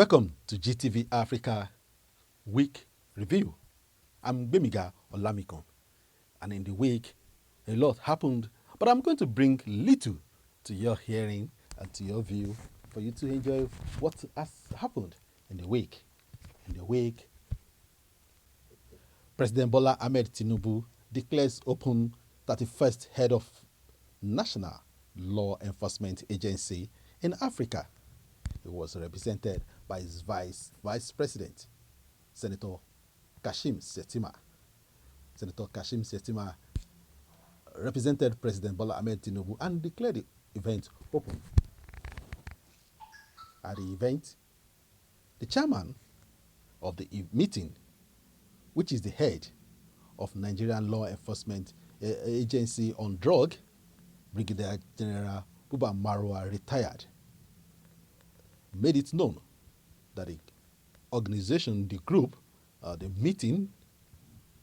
Welcome to GTV Africa Week Review. I'm Bemiga Olamikon, and in the week, a lot happened, but I'm going to bring little to your hearing and to your view for you to enjoy what has happened in the week. In the week, President Bola Ahmed Tinubu declares open 31st head of National Law Enforcement Agency in Africa. He was represented by his vice president, Senator Kashim Shettima. Senator Kashim Shettima represented President Bola Ahmed Tinubu and declared the event open. At the event, the chairman of the meeting, which is the head of Nigerian Law Enforcement Agency on Drug, Brigadier General Buba Maruwa, retired, made it known that the organization, the group, the meeting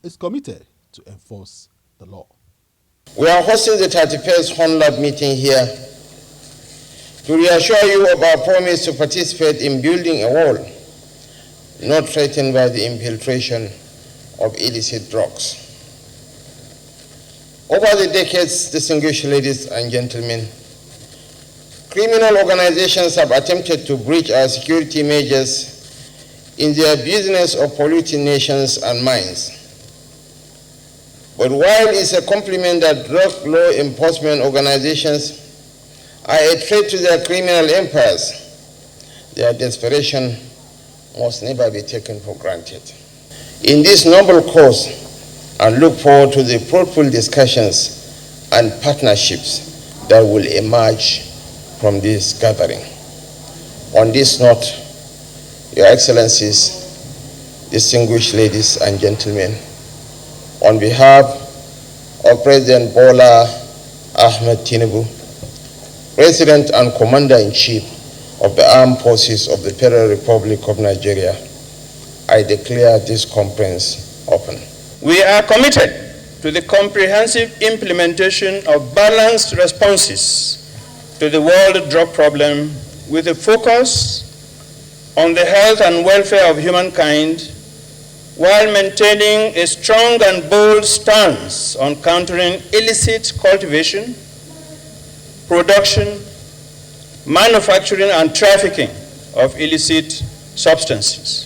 is committed to enforce the law. We are hosting the 31st HONLAB meeting here to reassure you of our promise to participate in building a wall not threatened by the infiltration of illicit drugs. Over the decades, distinguished ladies and gentlemen, criminal organizations have attempted to breach our security measures in their business of polluting nations and minds. But while it's a compliment that drug law enforcement organizations are a threat to their criminal empires, their desperation must never be taken for granted. In this noble cause, I look forward to the fruitful discussions and partnerships that will emerge from this gathering. On this note, Your Excellencies, distinguished ladies and gentlemen, on behalf of President Bola Ahmed Tinubu, President and Commander-in-Chief of the Armed Forces of the Federal Republic of Nigeria, I declare this conference open. We are committed to the comprehensive implementation of balanced responses to the world drug problem with a focus on the health and welfare of humankind while maintaining a strong and bold stance on countering illicit cultivation, production, manufacturing, and trafficking of illicit substances.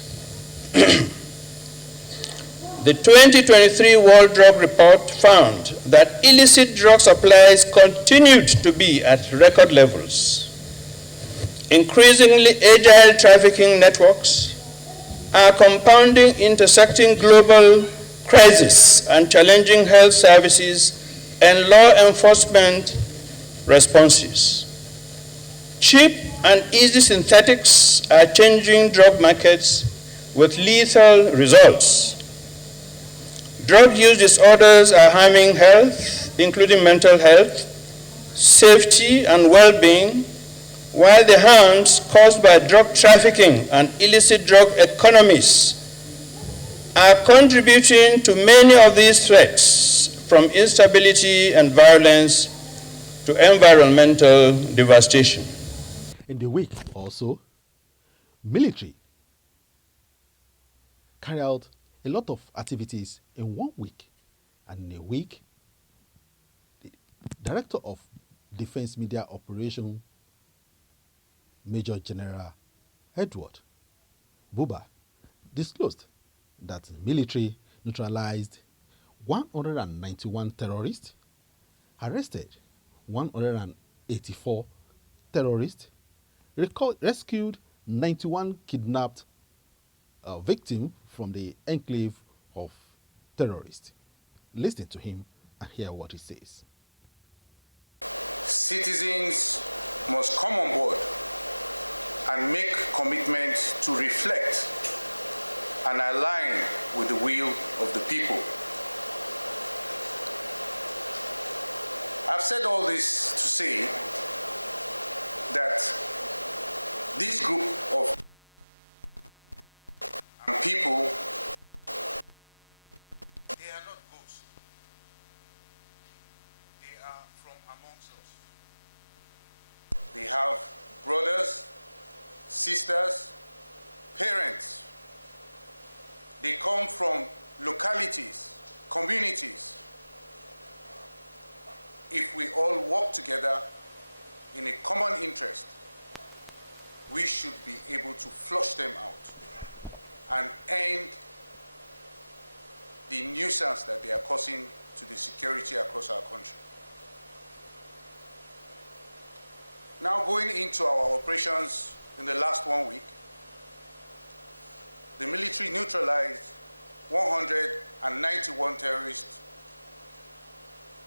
The 2023 World Drug Report found that illicit drug supplies continued to be at record levels. Increasingly agile trafficking networks are compounding intersecting global crises and challenging health services and law enforcement responses. Cheap and easy synthetics are changing drug markets with lethal results. Drug use disorders are harming health, including mental health, safety, and well-being, while the harms caused by drug trafficking and illicit drug economies are contributing to many of these threats, from instability and violence to environmental devastation. In the week also, military carry out a lot of activities in 1 week. And in a week, the Director of Defense Media Operation, Major General Edward Buba, disclosed that the military neutralized 191 terrorists, arrested 184 terrorists, rescued 91 kidnapped victims from the enclave of terrorists. Listen to him and hear what he says. Citizens must come on board and make commitments to reflect and align with the will of the people. I've said all this to say that this group of people, they are not ghosts. They are from amongst us. They have brothers, sisters, parents. They come from localities, communities. If we all work together in a common interest, we should be able to flush them out and end the nuisance that they are causing to the security across our country. Now, going into our operations in the last 1 week, the military neutralized 191 terrorists.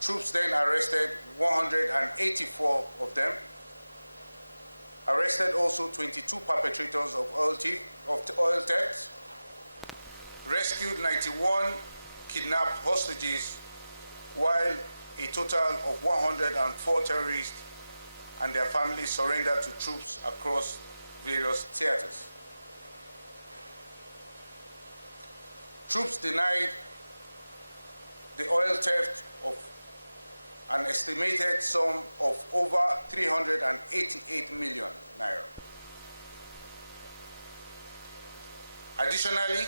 Troops then arrested 184 of them, arrested also 22 perpetrators of oil theft, rescued 91 kidnapped hostages, while a total of 104 terrorists and their families surrendered to troops across various theaters. Troops denied the oil theft of an estimated sum of over 388 million naira. Additionally,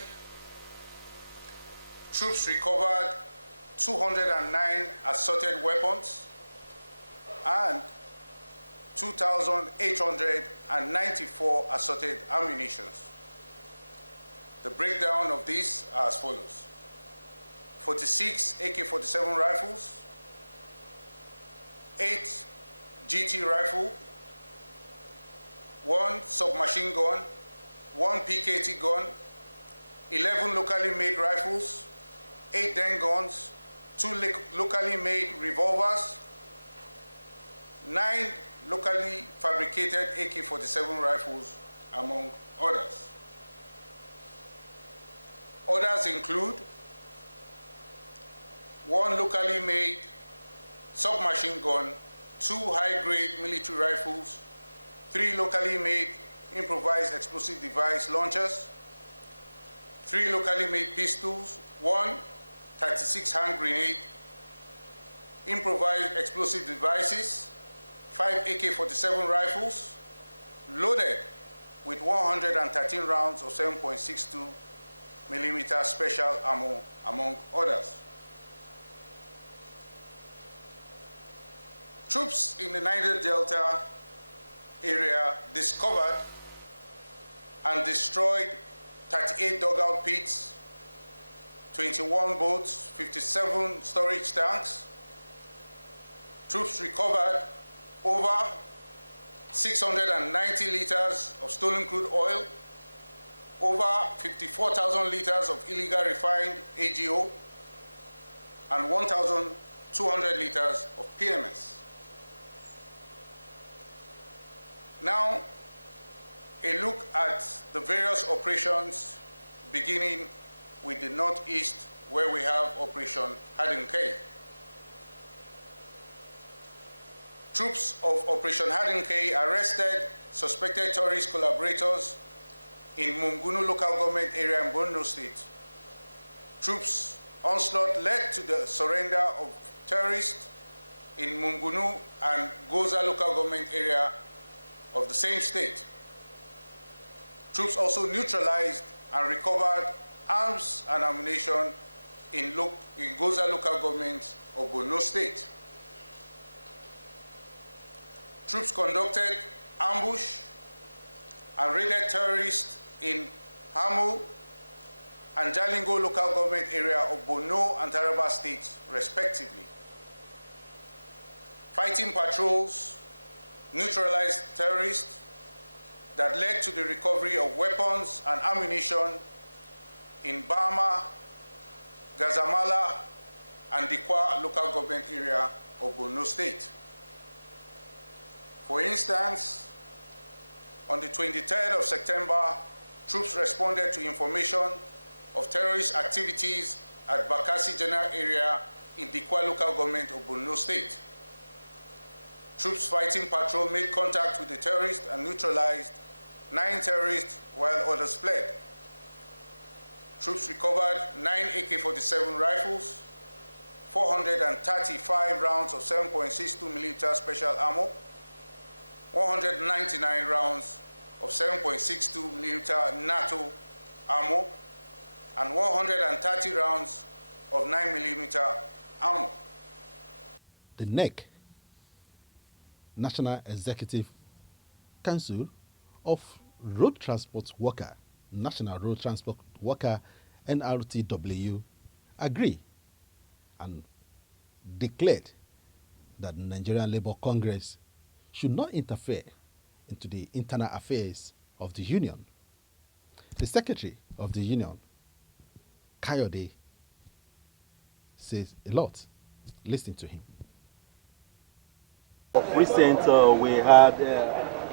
troops recovered 209 assorted weapons and 2,894 assorted ammunition. The breakdown of these are as follows: 46 AK-47 rifles, 8 GT rifle, 1 submachine gun, 1 PKT gun, 11 locally made rifles, 8 den guns, 2 locally made revolvers, 9 locally fabricated AK-47 rifles, among others. Others include 1 locally made submachine gun, 2 high-grade military rifles, 3 locally made improvised explosive device launchers, 3 locally made pistols, 1 .36 hand grenade, improvised explosive devices, 5 AK-47 rifles, loaded with 113 rounds of 7.62 millimeter special ammo, among others. Troops in the Niger Delta area discovered and destroyed 38 dugout pits, 21 boats, 57 storage tanks. Troops recovered over 690 liters of stolen crude oil, over 54,000 liters of illegal refined AGO, and 1,200 liters of PMS. Now, a look at the various operations, beginning with the Northeast, where we have Operation Hardin K. Troops of Operation Hardin K arrested suspected terrorist collaborators in Mungunu local government area in Borno State. Troops' onslaught led to the surrender of terrorists in Mungunu and Goza local government area of the same state. Troops also neutralized and recovered arms and ammunition in Goza local government of Borno State. Troops conducted ambush and raided terrorists in Hamo and Jalingo local government area of Borno and Taraba states, respectively. Fighting patrols neutralized terrorists that led to the recovery of weapons and ammunition in Bama, Gazamala, and Dikwa local government area of Borno State. For instance, on the 23rd of September, troops responded to information of terrorist activities at Bakassi General Area in Dikwa local government of Borno State. Troops fighting patrol made contact with the terrorists and neutralized 9 terrorists while others fled. Troops recovered 9 AK-47 rifles, 435 rounds of 7.62 millimeter special ammo, 199 rounds of 7.62 millimeter NATO ammo and 130 rounds of 9 millimeter ammo. The NEC, National Executive Council of Road Transport Worker, National Road Transport Worker, NRTW, agree and declared that the Nigerian Labour Congress should not interfere into the internal affairs of the union. The secretary of the union, Kayode, says a lot. Listen to him. Recent, we had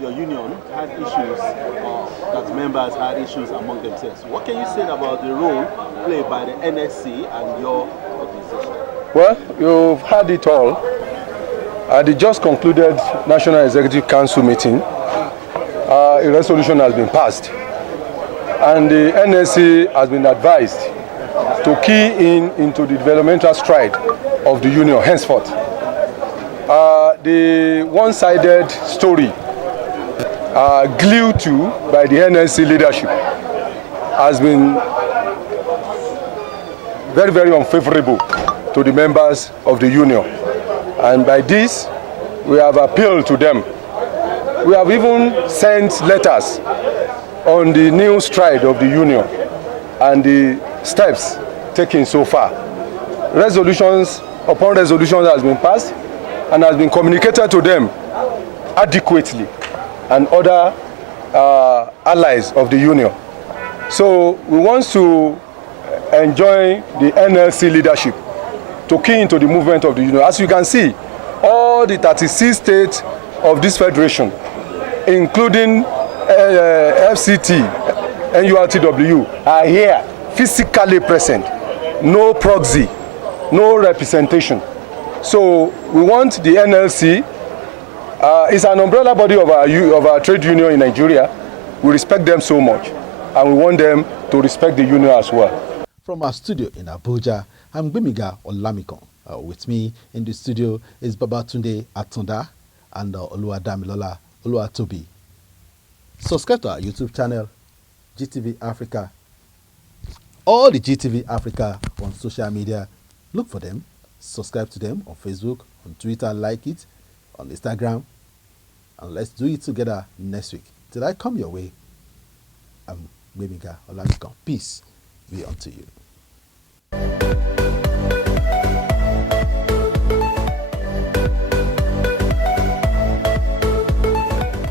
your union had issues that members had issues among themselves. What can you say about the role played by the NSC and your organization? Well, you've heard it all. At the just concluded National Executive Council meeting, a resolution has been passed, and the NSC has been advised to key into the developmental stride of the union henceforth. The one-sided story glued to by the NSC leadership has been very, very unfavorable to the members of the union. And by this, we have appealed to them. We have even sent letters on the new stride of the union and the steps taken so far. Resolutions upon resolutions has been passed and has been communicated to them adequately and other allies of the union. So we want to enjoy the NLC leadership to key into the movement of the union. As you can see, all the 36 states of this federation, including FCT, NURTW, are here physically present. No proxy, no representation. So we want the NLC, it's an umbrella body of our trade union in Nigeria. We respect them so much, and we want them to respect the union as well. From our studio in Abuja, I'm Gbemiga Olamikon. With me in the studio is Babatunde Atonda and Oluwadamilola Oluwatobi. Subscribe to our YouTube channel, GTV Africa. All the GTV Africa on social media, look for them, subscribe to them on Facebook, on Twitter, like it, on Instagram, and let's do it together next week. Till I come your way, I'm Gbemiga Olamikon. Peace be unto you.